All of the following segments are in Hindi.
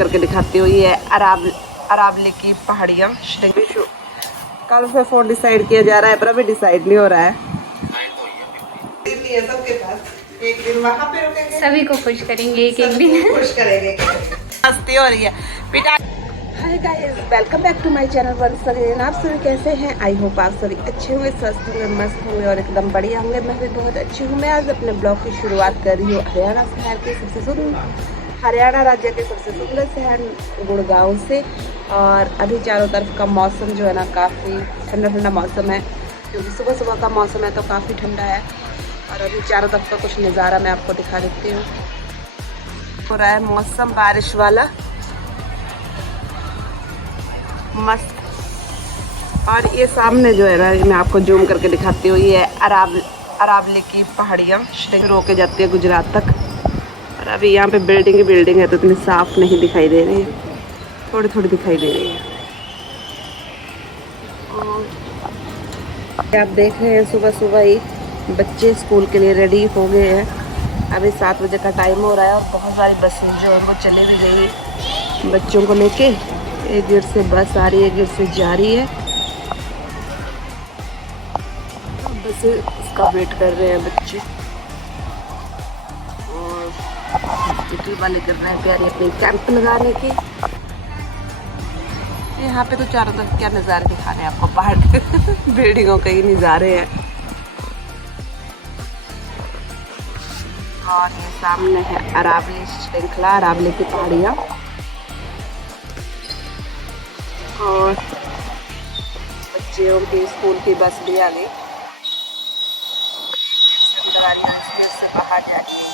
करके दिखाती हूँ। ये अरावली की पहाड़ियाँ। कल से फोन डिसाइड किया जा रहा है पर अभी डिसाइड नहीं हो रहा है। सबके पास एक दिन वहाँ पे रुकेंगे, सभी को खुश करेंगे एक एक दिन। खुश करेंगे। मस्ती हो रही है पिटा। Hi guys, welcome back to my channel once again. आप सभी कैसे हैं? आई होप आप सभी अच्छे होंगे, स्वस्थ होंगे, मस्त होंगे और एकदम बढ़िया होंगे। मैं भी बहुत अच्छी हूँ। मैं आज अपने ब्लॉग की शुरुआत कर रही हूँ हरियाणा राज्य के सबसे सुंदर शहर गुड़गांव से। और अभी चारों तरफ का मौसम जो है ना, काफ़ी ठंडा ठंडा मौसम है, क्योंकि सुबह सुबह का मौसम है तो काफ़ी ठंडा है। और अभी चारों तरफ का कुछ नज़ारा मैं आपको दिखा देती हूँ। हो रहा है मौसम बारिश वाला, मस्त। और ये सामने जो है ना, मैं आपको जूम करके दिखाती हूँ। ये अरावली की पहाड़ियाँ शुरू होके जाती है गुजरात तक। और अभी यहाँ पे बिल्डिंग है तो इतनी साफ नहीं दिखाई दे रही है, थोड़ी थोड़ी दिखाई दे रही है। आप देख रहे हैं सुबह सुबह ही बच्चे स्कूल के लिए रेडी हो गए हैं। अभी 7 बजे का टाइम हो रहा है और बहुत सारी बसें जो है वो चली भी गई बच्चों को लेके। एक गेट से बस आ रही है, एक गेट से जा रही है। बस इसका वेट कर रहे हैं बच्चे और स्कूटी वाले कर रहे हैं प्यारी अपनी कैंप लगाने की। यहाँ पे तो चारों तरफ क्या नज़ारे दिखा रहे हैं आपको, पहाड़ बिल्डिंगों के ही नज़ारे हैं। और ये सामने है अरावली श्रृंखला, अरावली की पहाड़ियाँ। और बच्चों की स्कूल की बस भी आ गई।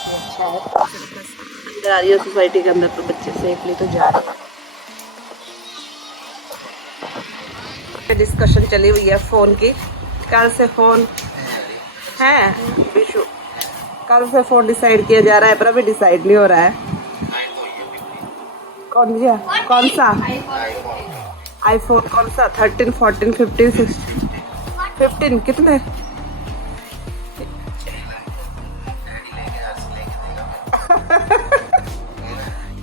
अच्छा है, अंदर आ रही है सोसाइटी के अंदर, तो बच्चे सेफली तो जा रहे हैं। डिस्कशन चली हुई है फ़ोन की। कल से फ़ोन है विशु, कल से फ़ोन डिसाइड किया जा रहा है पर अभी डिसाइड नहीं हो रहा है। कौन सा आईफोन? कौन सा? 13, 14, 15, 16, 15 कितने?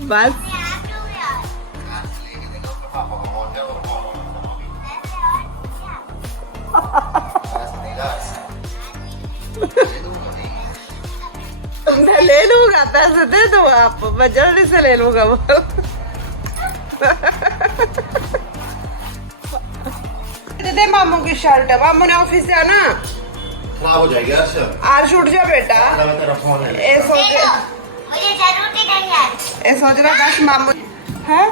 बस मैं ले लूंगा, पैसे दे दो आप, मैं जल्दी से ले लूंगा वो। दे मामू की शर्ट, मामू ने ऑफिस से आना, खराब हो जाएगी आज उठ जा बेटा। ये सोच रहा दस मामू है।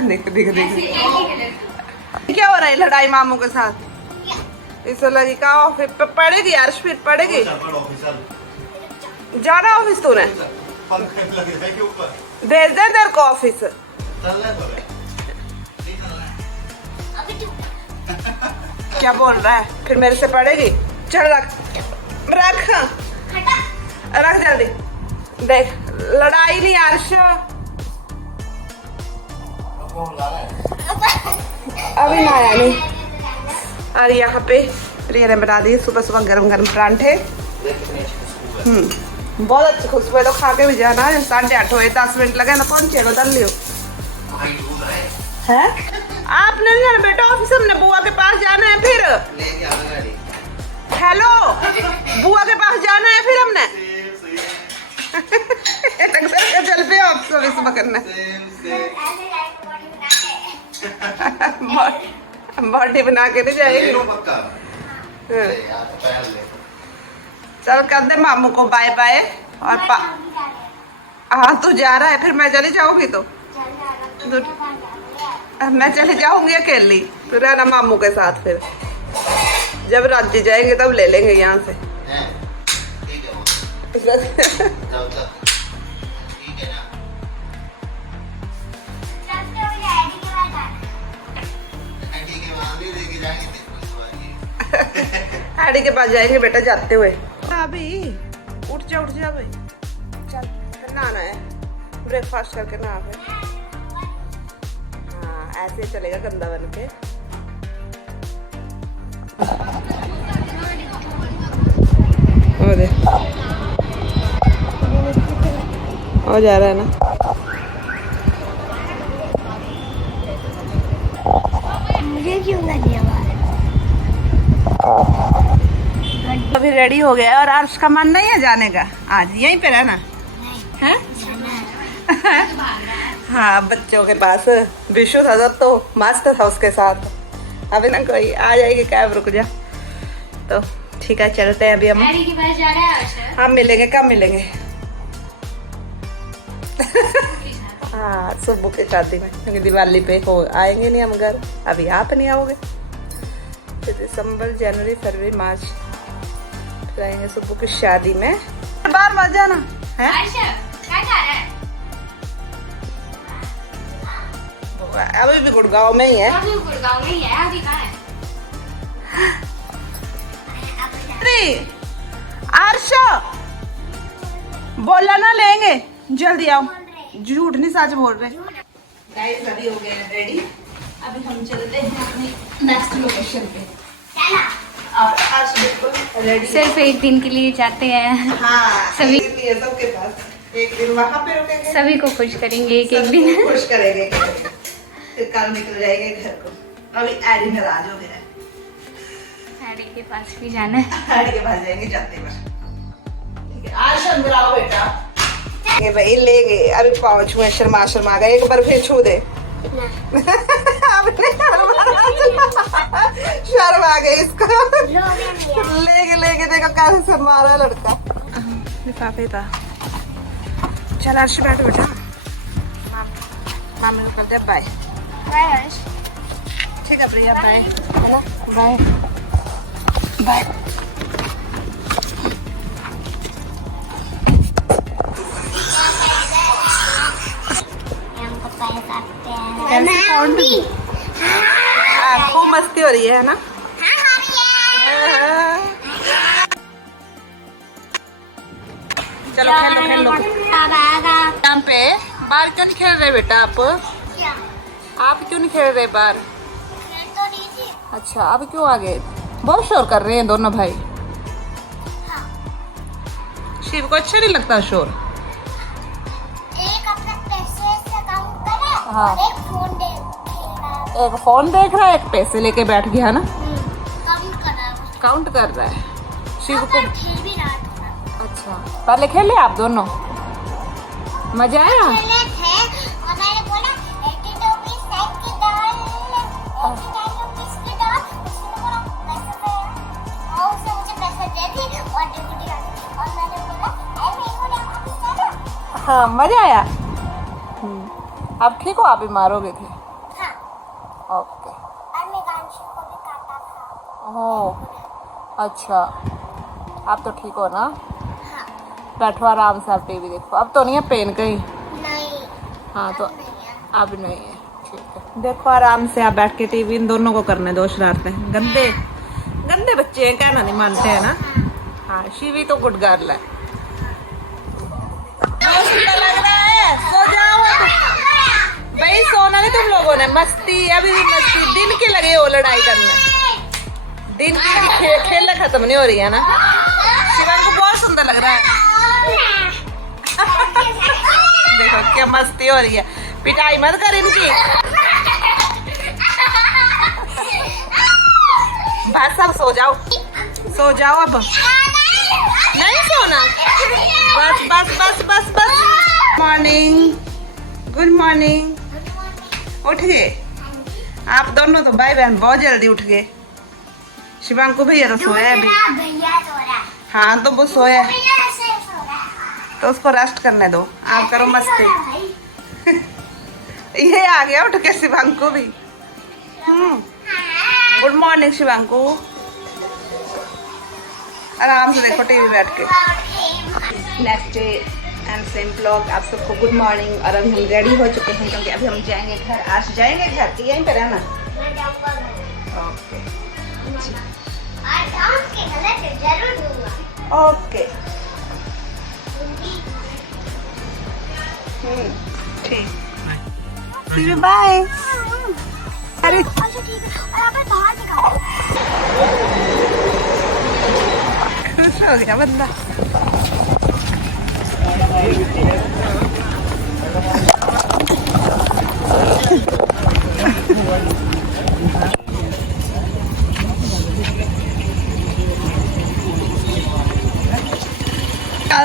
देख क्या हो रहा है लड़ाई मामू के साथ। इस लगी का ऑफिस पड़ेगी यार, फिर पड़ेगी। जाना ऑफिस तूने, भेज दे तेरे को ऑफिस। क्या बोल रहा है? फिर मेरे से पड़ेगी। चल रख जल्दी। देख लड़ाई नहीं अर्श, अभी ना आया नहीं। और यहाँ पे रिया ने बना दिए सुबह सुबह गरम गरम परांठे। बहुत अच्छी खुशबू है, तो खा के भी जाना। 8:30 हुए, 10 मिनट लगे ना पहुंचे, बदल लियो है। आपने नहीं जाना बेटा ऑफिस, हमने बुआ के पास जाना है। फिर हेलो, बुआ के पास जाना है फिर हमने। चल पे ऑफिस सुबह करना, बॉडी बना के नहीं जाएगी। चल कर दे मामू को बाय बाय। और हाँ तू जा रहा है, फिर मैं चली जाऊंगी तो मैं चली जाऊंगी अकेली, तो रहना मामू के साथ। फिर जब रांची जाएंगे तब ले लेंगे यहाँ से। हैडी के पास जाएंगे बेटा जाते हुए। अभी उठ जा भाई, चल फिर नहाना है, ब्रेकफास्ट करके नहा। फिर हाँ ऐसे चलेगा गंदा बन के। हो जा रहा है ना। रेडी हो गया है और अर्श का मन नहीं है जाने का, आज यहीं पे रहना है। हाँ, बच्चों के पास विशु था जब तो मस्त था उसके साथ, अभी ना कोई आ जाएगी कैब, रुक जा। तो ठीक है, चलते हैं अभी हम। के पास जा रहा है। हम मिलेंगे, कब मिलेंगे? हाँ, सुब्बू की शादी में, क्योंकि दिवाली पे हो आएंगे नहीं हम घर, अभी आप नहीं आओगे। फिर दिसंबर, जनवरी, फरवरी, मार्च फिर आएंगे सुब्बू की शादी में। बार मत जाना है। अभी भी गुड़गांव में ही है। गुड़गांव में ही है, अभी कहाँ है? अरे आरशा, बोला ना लेंगे, जल्दी आओ। झूठ नहीं, सच बोल रहे। गाइस अभी हो गए हैं रेडी, अभी हम चलते हैं अपनी नेक्स्ट लोकेशन पे। और आज बिल्कुल रेडी, सिर्फ एक दिन के लिए जाते हैं। हाँ, सभी सबके पास एक दिन वहाँ पे रुकेंगे, सभी को खुश करेंगे एक एक दिन। खुश करेंगे, फिर कल निकल जाएंगे घर को। अभी एडी नाराज हो गया है, हैरी के पास भी जाना है। एडी के पास जाएंगे जाते बस। ठीक है, आज अंदर आओ बेटा। ये भाई लेंगे, अभी पाँव छुए, शर्मा गए, एक बार फिर छू दे। शर्म आ गई इसको, लेके देखो कैसे शर्मा रहा है लड़का। लिफाफे था, चल अर्श बैठ बेटा, मामी को कर दे बाय। ठीक है प्रिया, बाय बाय बाय। खूब मस्ती हो रही है ना? चलो खेलो। यहाँ पे बाहर क्यों नहीं खेल रहे बेटा आप क्यों नहीं खेल रहे बाहर? अच्छा, अब क्यों आ गए? बहुत शोर कर रहे हैं दोनों भाई। शिव को अच्छा नहीं लगता शोर। हाँ, एक फोन देख रहा है, एक पैसे लेके बैठ गया ना, काउंट कर रहा है शिव को। अच्छा, पहले खेले आप दोनों, मजा आया? हाँ, मजा आया। अब ठीक हो? आप भी मारोगे थे? हाँ। ओके। ओह अच्छा, आप तो ठीक हो ना? हाँ। बैठो आराम से, आप टीवी देखो। अब तो नहीं है पेन कहीं? नहीं। हाँ, तो अब नहीं है, ठीक है। देखो आराम से आप बैठ के टीवी, इन दोनों को करने दो शरारतें। गंदे बच्चे हैं, कहना नहीं मानते हैं ना। हाँ, शिवी तो गुड गर्ल है। लग रहा है, सो जाओ भाई, सोना नहीं तुम लोगों ने, मस्ती अभी भी मस्ती, दिन के लगे हो लड़ाई करने, दिन की खेल खत्म नहीं हो रही है ना। शिवांग को बहुत सुंदर लग रहा है। देखो क्या मस्ती हो रही है, पिटाई मत कर इनकी। बस अब सो जाओ अब, नहीं सोना, बस। Good morning. उठ गए आप दोनों तो, भाई बहन बहुत जल्दी उठ गए। शिवांग को भैया तो सोया अभी। हाँ, तो वो सोया है तो उसको रेस्ट करने दो, आप करो मस्ती। ये आ गया उठ के शिवांग को भी। गुड मॉर्निंग शिवांग को, आराम से देखो टीवी बैठ के। Next day and same blog, आप सबको गुड मॉर्निंग। और अभी हम रेडी हो चुके हैं, क्योंकि अभी हम जाएंगे घर। आज जाएंगे घर की, यहीं पे रहना। ओके ओके, ठीक, बाय। अरे खुश हो गया बंदा।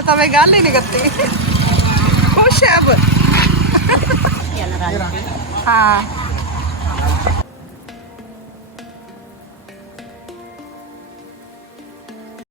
तो मैं गल ही नहीं करती खुश है अब हाँ